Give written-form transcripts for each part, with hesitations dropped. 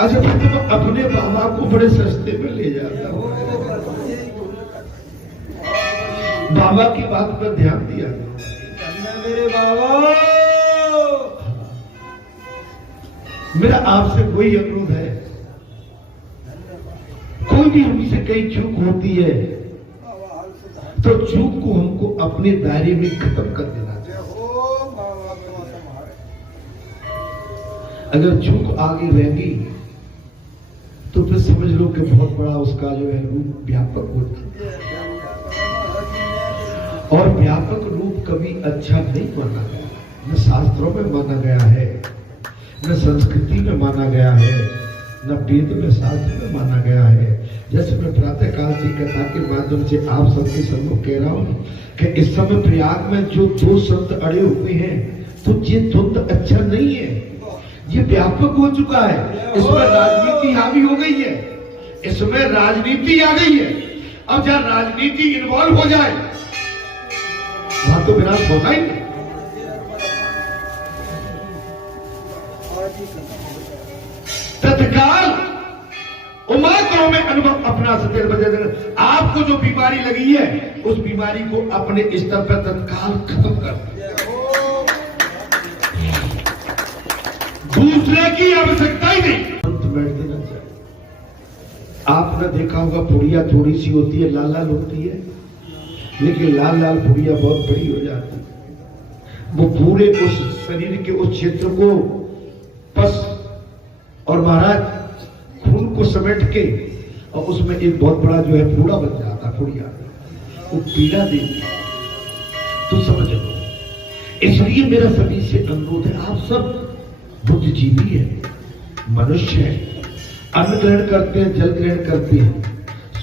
अच्छा फिर तुम अपने बाबा को बड़े सस्ते में ले जाता हो। बाबा की बात पर ध्यान दिया मेरे बाबा। मेरा आपसे कोई अनुरोध है, कोई भी हमसे कई चूक होती है तो चूक को हमको अपने दायरे में खत्म कर देना चाहिए। अगर चूक आगे रहेगी तो फिर समझ लो कि बहुत बड़ा उसका जो है रूप व्यापक होता है, और व्यापक रूप कभी अच्छा नहीं माना गया, न शास्त्रों में माना गया है, न संस्कृति में माना गया है, न वेद में शास्त्र में माना गया है। जैसे मैं प्रातः काल की कथा के माध्यम से आप सबके सम्मुख कह रहा हूं कि इस समय प्रयाग में जो दो संत अड़े हुए हैं तो ये द्वंद अच्छा नहीं है, ये व्यापक हो चुका है, इसमें राजनीति हावी हो गई है, इसमें राजनीति आ गई है। अब जहां राजनीति इन्वॉल्व हो जाए वहां तो विनाश होगा ही नहीं। तत्काल उमाग्रह में अनुभव अपना सदैव बदल। आपको जो बीमारी लगी है उस बीमारी को अपने स्तर पर तत्काल खत्म कर दूसरे की आवश्यकता ही नहीं। बैठ देना चाहिए। आपने देखा होगा पुड़िया थोड़ी सी होती है, लाल लाल होती है, लेकिन लाल लाल पुड़िया बहुत बड़ी हो जाती है। वो पूरे उस शरीर के उस क्षेत्र को पस और महाराज खून को समेट के और उसमें एक बहुत बड़ा जो है पूरा बन जाता, पुड़िया वो पीड़ा देती, तो समझ लो। इसलिए मेरा सभी से अनुरोध है, आप सब बुद्धिजीवी है, मनुष्य है, अन्न ग्रहण करते हैं, जल ग्रहण करते हैं,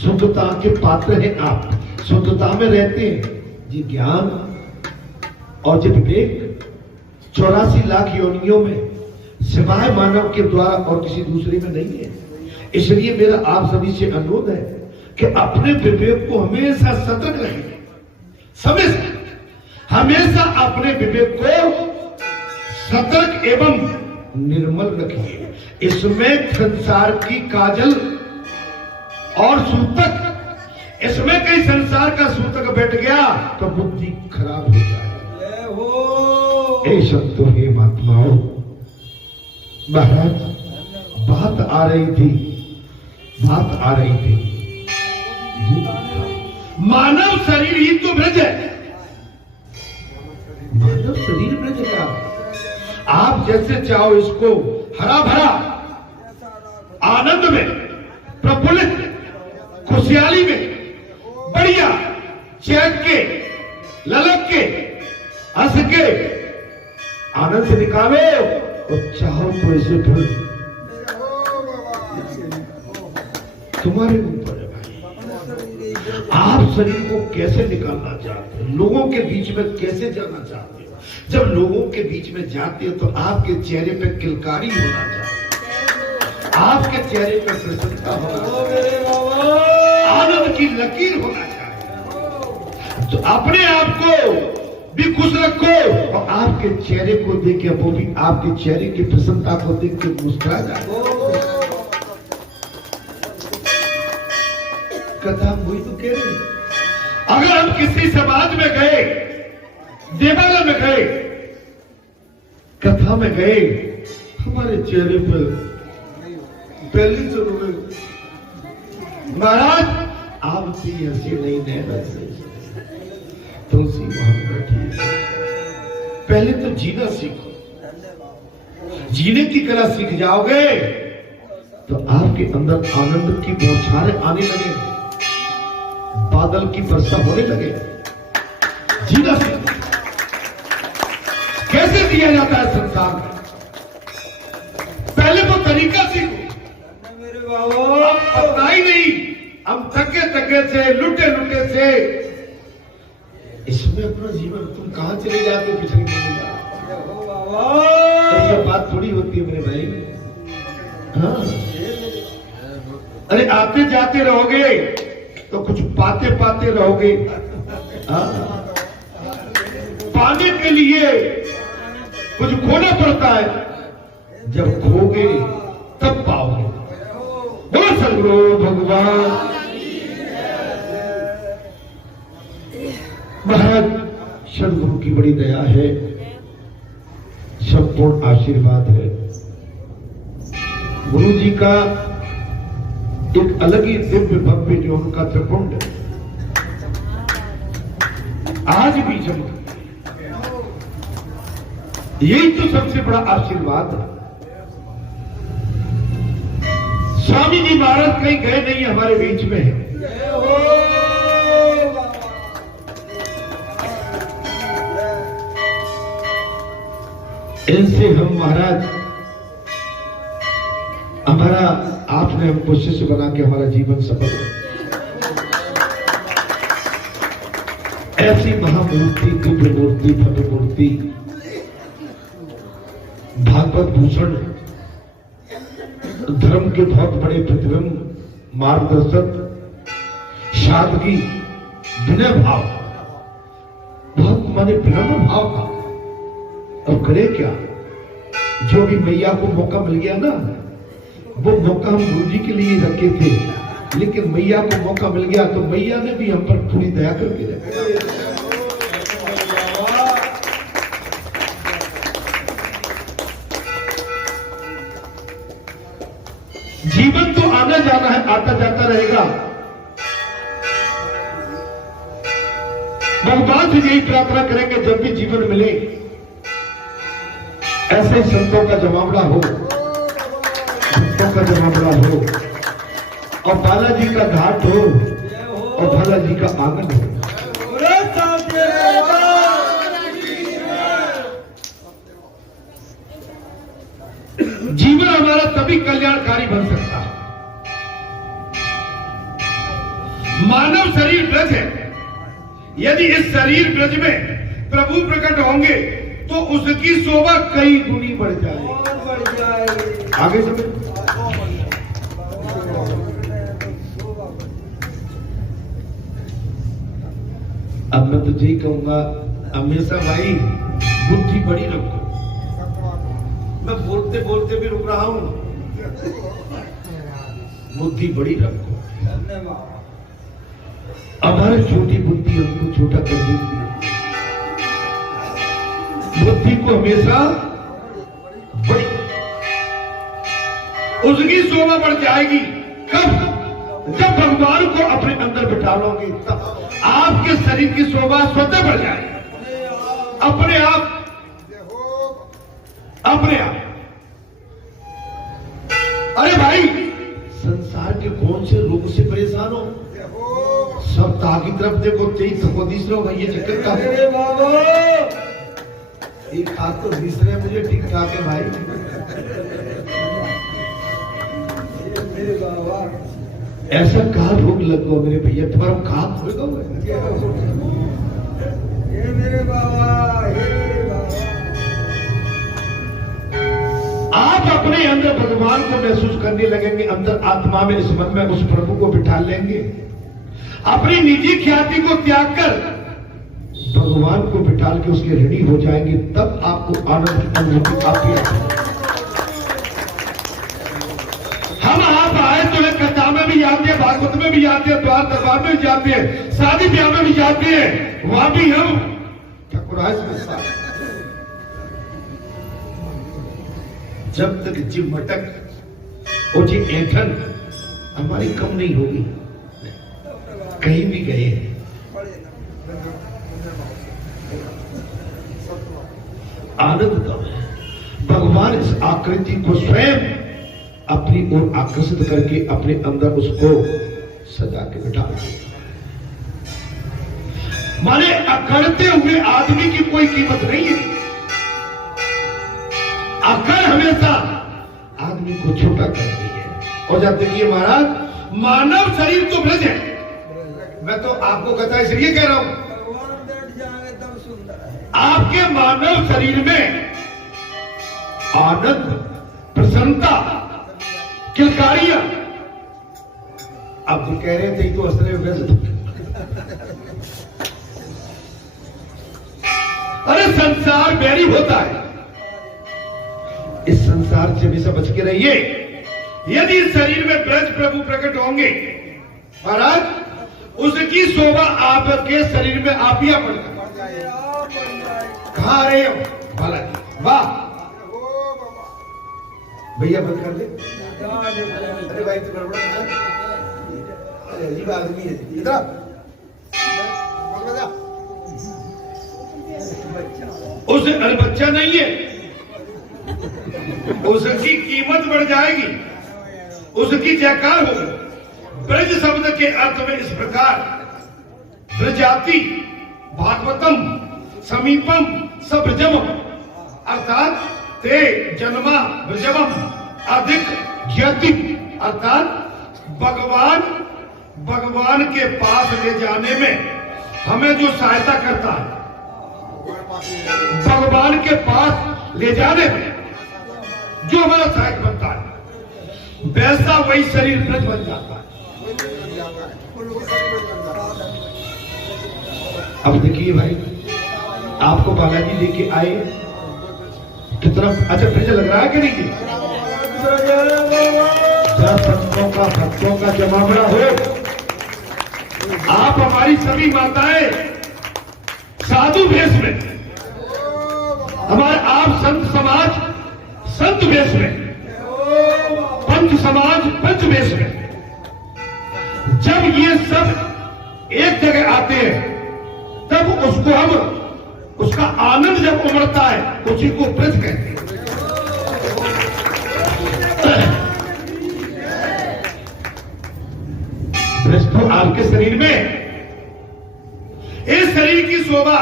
शुद्धता के पात्र हैं, आप शुद्धता में रहते हैं। ये ज्ञान और ये विवेक 84 लाख योनियों में सिवाय मानव के द्वारा और किसी दूसरे में नहीं है। इसलिए मेरा आप सभी से अनुरोध है कि अपने विवेक को हमेशा सतर्क रखें, समय से हमेशा अपने विवेक को सतर्क एवं निर्मल रखिए। इसमें संसार की काजल और सूतक, इसमें कहीं संसार का सूतक बैठ गया तो बुद्धि खराब हो जाएगी। हे संतो, हे महात्माओं, महाराज बात आ रही थी मानव शरीर ही तो ब्रज है, मानव शरीर ब्रज है। आप जैसे चाहो इसको हरा भरा आनंद में, प्रफुल्लित खुशहाली में, बढ़िया चैन के, ललक के, हंस के आनंद से निकालो, और चाहो तो इसे फिर तुम्हारे ऊपर है भाई। आप शरीर को कैसे निकालना चाहते हैं, लोगों के बीच में कैसे जाना चाहते हो? जब लोगों के बीच में जाते हो तो आपके चेहरे पे किलकारी होना चाहिए, आपके चेहरे पे प्रसन्नता होना चाहिए, आनंद की लकीर होना चाहिए। तो अपने आप को भी खुश रखो और आपके चेहरे को देख के वो भी आपके चेहरे की प्रसन्नता को देख के मुस्कुरा जाए। कथा हुई तो कह रही, अगर हम किसी समाज में गए, देवालय में गए, कथा में गए, हमारे चेहरे पर पहली से महाराज आपसी हंसी नहीं नैना से तुलसी वहां बैठी। पहले तो जीना सीखो, जीने की कला सीख जाओगे तो आपके अंदर आनंद की बौछारें आने लगे, बादल की वर्षा होने लगे। जीना सीखो, कैसे जिया जाता है संसार में, पहले तो तरीका सीखो। मेरे बाबा पता ही नहीं, हम थके थके से, लुटे लुटे से इसमें अपना जीवन तुम कहां चले जाते हो, पिछड़ी में ये बात थोड़ी होती है मेरे भाई। हाँ, अरे आते जाते रहोगे तो कुछ पाते पाते रहोगे। हाँ, पाने के लिए कुछ खोना पड़ता है, जब खोगे तब पाओगे। सदगुरु भगवान महाराज। सदगुरु की बड़ी दया है, संपूर्ण आशीर्वाद है। गुरु जी का एक अलग ही दिव्य भव्य जो उनका त्रिपुंड आज भी चमक, यही तो सबसे बड़ा आशीर्वाद है। स्वामी जी महाराज कहीं गए नहीं, हमारे बीच में है। इनसे हम महाराज, हमारा आपने हमको शिष्य बना के हमारा जीवन सफल है। ऐसी महामूर्ति, दिव्य मूर्ति, भव्य मूर्ति, भागवत भूषण, धर्म के बहुत बड़े प्रतिबिंब, मार्गदर्शक, सादगी, विनय भाव, बहुत माने विनम्र भाव का। और करे क्या, जो भी मैया को मौका मिल गया ना, वो मौका हम गुरु जी के लिए रखे थे, लेकिन मैया को मौका मिल गया तो मैया ने भी हम पर पूरी दया करके रखा। जीवन तो आना जाना है, आता जाता रहेगा। भगवान से यही प्रार्थना करेंगे जब भी जीवन मिले ऐसे संतों का जमावड़ा हो, भक्तों का जमावड़ा हो, और बालाजी का घाट हो, और बालाजी का आंगन हो। जीवन हमारा तभी कल्याणकारी बन सकता है। मानव शरीर ब्रज है, यदि इस शरीर ब्रज में प्रभु प्रकट होंगे तो उसकी शोभा कई गुनी बढ़ जाएगी। आगे चलो। अब मैं तुझे ही कहूंगा, हमेशा भाई बुद्धि बड़ी रखो। मैं बोलते बोलते भी रुक रहा हूं, बुद्धि बड़ी रखो। हमारी छोटी बुद्धि हमको छोटा कर देती है। बुद्धि को हमेशा बड़ी, उसकी शोभा बढ़ जाएगी। कब? जब भगवान को अपने अंदर बिठा लोगे, तब आपके शरीर की शोभा स्वतः बढ़ जाएगी, अपने आप, अपने आप। अरे भाई, संसार के कौन से रोग से परेशान हो? सब ताकि तरफ देखो, तेज थको दिस रहो भाई, ये चक्कर का एक हाथ तो दिस रहे मुझे ठीक ठाक है भाई। ऐसा कहा रोग लग गो मेरे भैया, तुम्हारा कहा खुल गो। आप अपने अंदर भगवान को महसूस करने लगेंगे, अंदर आत्मा में, इस मन में उस प्रभु को बिठा लेंगे। अपनी निजी ख्याति को त्याग कर भगवान को बिठाल के उसके ऋणी हो जाएंगे, तब आपको आनंद की अनुभूति आपकी। हम आप आए तो कथा में भी जाते हैं, भागवत में भी जाते हैं, द्वार दरबार में भी जाते हैं, शादी ब्याह में भी जाते हैं, वहां भी हम ठकुराइश में साथ। जब तक जी मटक और जी ऐठन हमारी कम नहीं होगी, कहीं भी गए आनंद कम है। भगवान इस आकृति को स्वयं अपनी ओर आकर्षित करके अपने अंदर उसको सजा के बिठा दिया। माने अकड़ते हुए आदमी की कोई कीमत नहीं है। अकड़ हमेशा आदमी को छोटा करती है। और जब देखिए महाराज, मानव शरीर तो ब्रज है। मैं तो आपको कथा इसलिए कह रहा हूं, आपके मानव शरीर में आनंद, प्रसन्नता, किलकारियां। आप जो कह रहे थे तो असरे व्यस्त। अरे संसार बैरी होता है, इस संसार से भी सब बच के रहिए। यदि शरीर में ब्रज प्रभु प्रकट होंगे महाराज उसकी शोभा आपके शरीर में आपिया पड़ता। कहाँ आ रहे हो बालाजी? वाह भैया बंद कर दे। अरे भाई तो गड़बड़ है। अरे अजीब आदमी है इधर। उस अरे बच्चा नहीं है, उसकी कीमत बढ़ जाएगी, उसकी जयकार होगी। ब्रज शब्द के अर्थ में इस प्रकार ब्रजाति भागवतम समीपम सब्रजमम अर्थात ते जन्मा ब्रजमम अधिक ज्ञाति अर्थात भगवान के पास ले जाने में हमें जो सहायता करता है, भगवान के पास ले जाने में जो हमारा सहायक बनता है, वैसा वही शरीर ब्रज बन जाता है। अब देखिए भाई, आपको बालाजी लेके आए, कितना अच्छा ब्रज लग रहा है कि नहीं? जब संतों का भक्तों का जमावड़ा हो, आप हमारी सभी माताएं साधु वेश में, हमारे आप संत समाज संत वेश में, पंच समाज पंच वेश में, जब ये सब एक जगह आते हैं तब उसको हम उसका आनंद जब उमड़ता है उसी को ब्रज कहते हैं। ब्रज तो आपके शरीर में, इस शरीर की शोभा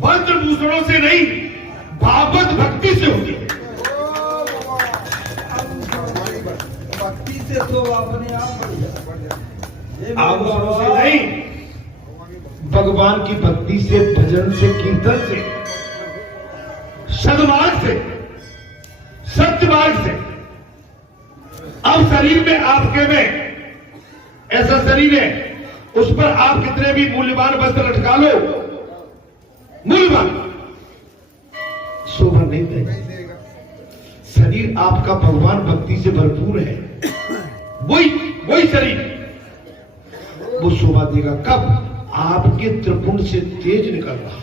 वस्त्र भूषणों से नहीं भागवत भक्ति से होती है। भक्ति से तो अपने आप बढ़ जाए। आभूषणों से नहीं, भगवान की भक्ति से, भजन से, कीर्तन से, सद्मार्ग से, सत्य मार्ग से। अब शरीर में आपके में ऐसा शरीर है, उस पर आप कितने भी मूल्यवान वस्त्र लटका लो, मूल्यवान शोभा नहीं देगा। शरीर आपका भगवान भक्ति से भरपूर है, वही शरीर वो शोभा देगा। कब? आपके त्रिपुंड से तेज निकल रहा है,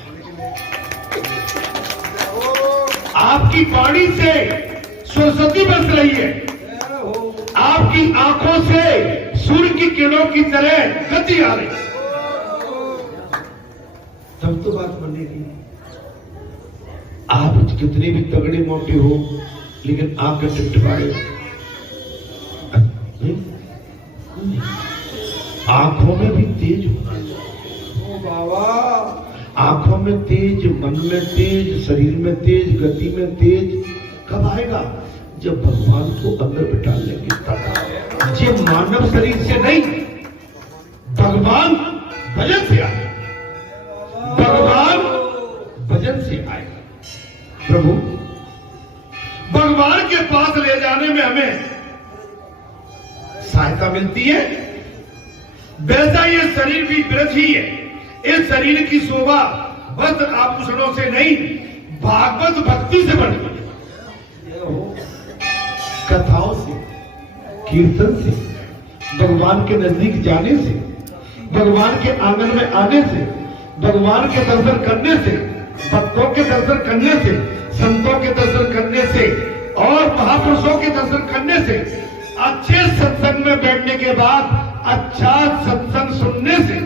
आपकी वाणी से सरस्वती बरस रही है, आपकी आंखों से सूर्य की किरणों की तरह गति आ रही है, तब तो बात बनेगी। आप कितने भी तगड़े मोटे हो, लेकिन आंखें टिपटिपाए, आंखों में भी तेज होना चाहिए। आंखों में तेज, मन में तेज, शरीर में तेज, गति में तेज कब आएगा? जब भगवान को अंदर बिठा लेंगे तब। ये मानव शरीर से नहीं, भगवान भजन से आए, भगवान भजन से आए। प्रभु भगवान के पास ले जाने में हमें सहायता मिलती है, वैसा ये शरीर भी ब्रज ही है। इस शरीर की शोभा वस्त्र आभूषणों से नहीं भागवत भक्ति से बढ़ती है, कथाओं से, कीर्तन से, भगवान के नजदीक जाने से, भगवान के आंगन में आने से, भगवान के दर्शन करने से, भक्तों के दर्शन करने से, संतों के दर्शन करने से और महापुरुषों के दर्शन करने से, अच्छे सत्संग में बैठने के बाद अच्छा सत्संग सुनने से